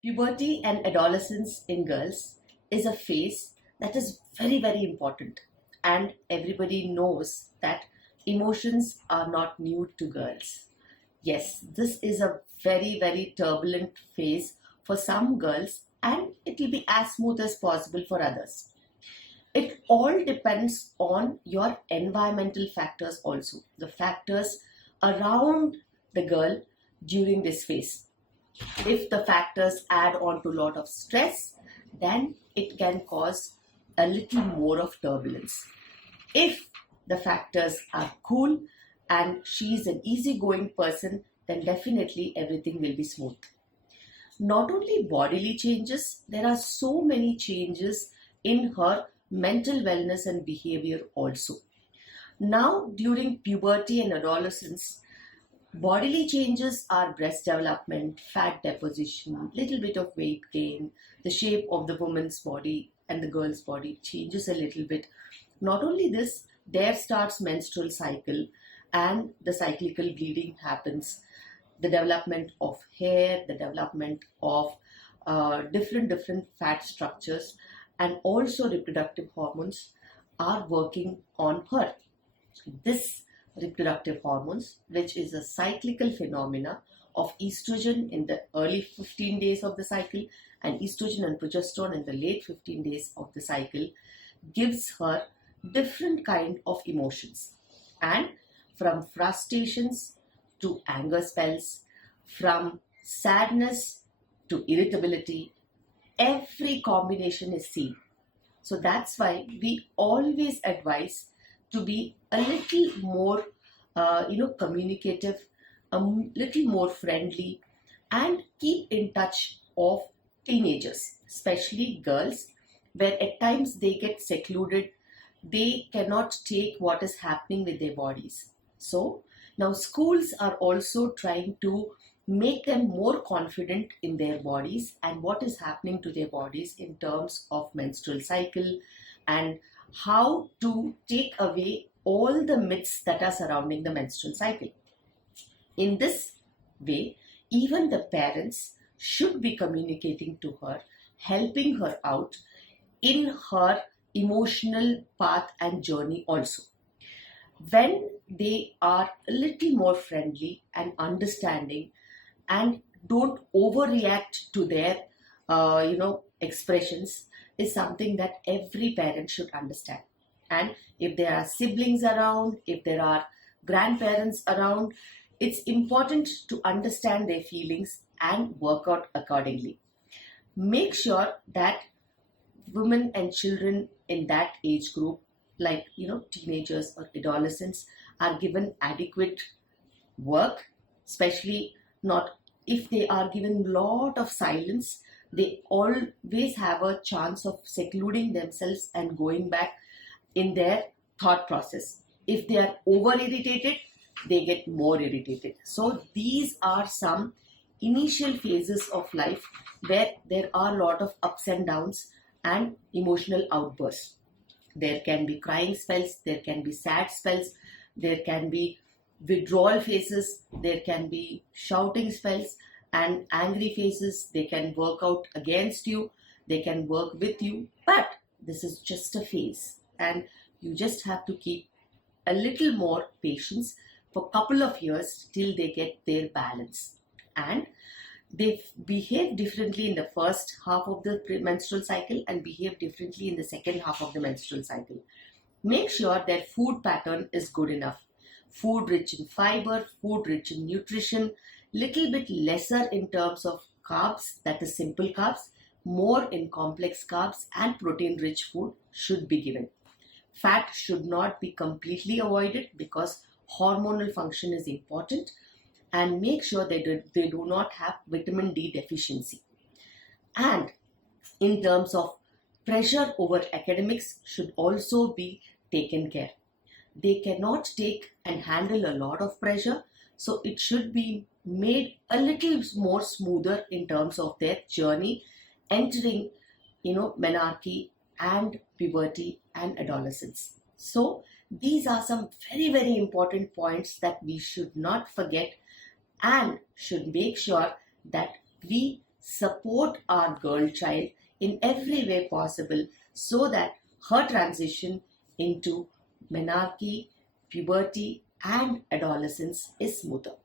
Puberty and adolescence in girls is a phase that is very, very important, and everybody knows that emotions are not new to girls. Yes, this is a very, very turbulent phase for some girls, and it will be as smooth as possible for others. It all depends on your environmental factors, also, the factors around the girl during this phase. If the factors add on to a lot of stress, then it can cause a little more of turbulence. If the factors are cool and she is an easygoing person, then definitely everything will be smooth. Not only bodily changes, there are so many changes in her mental wellness and behavior also. Now, during puberty and adolescence, bodily changes are breast development, fat deposition, little bit of weight gain, the shape of the woman's body and the girl's body changes a little bit. Not only this, there starts menstrual cycle and the cyclical bleeding happens. The development of hair, the development of different fat structures, and also reproductive hormones are working on her. This reproductive hormones, which is a cyclical phenomena of estrogen in the early 15 days of the cycle and estrogen and progesterone in the late 15 days of the cycle, gives her different kind of emotions, and from frustrations to anger spells, from sadness to irritability, every combination is seen. So that's why we always advise to be a little more, communicative, a little more friendly, and keep in touch of teenagers, especially girls, where at times they get secluded, they cannot take what is happening with their bodies. So now schools are also trying to make them more confident in their bodies and what is happening to their bodies in terms of menstrual cycle, and how to take away all the myths that are surrounding the menstrual cycle. In this way, even the parents should be communicating to her, helping her out in her emotional path and journey also. When they are a little more friendly and understanding and don't overreact to their expressions, is something that every parent should understand. And if there are siblings around, if there are grandparents around, it's important to understand their feelings and work out accordingly. Make sure that women and children in that age group, like teenagers or adolescents, are given adequate work, especially not if they are given lot of silence. They always have a chance of secluding themselves and going back in their thought process. If they are over irritated, they get more irritated. So these are some initial phases of life where there are a lot of ups and downs and emotional outbursts. There can be crying spells, there can be sad spells, there can be withdrawal phases, there can be shouting spells and angry phases. They can work out against you, they can work with you, but this is just a phase and you just have to keep a little more patience for a couple of years till they get their balance. And they behave differently in the first half of the menstrual cycle and behave differently in the second half of the menstrual cycle. Make sure their food pattern is good enough. Food rich in fiber, food rich in nutrition, little bit lesser in terms of carbs, that is simple carbs, more in complex carbs, and protein rich food should be given. Fat should not be completely avoided because hormonal function is important, and make sure they do not have vitamin D deficiency. And in terms of pressure over academics should also be taken care. They cannot take and handle a lot of pressure, so it should be made a little more smoother in terms of their journey entering menarche and puberty and adolescence. So these are some very, very important points that we should not forget and should make sure that we support our girl child in every way possible so that her transition into menarche, puberty, and adolescence is smoother.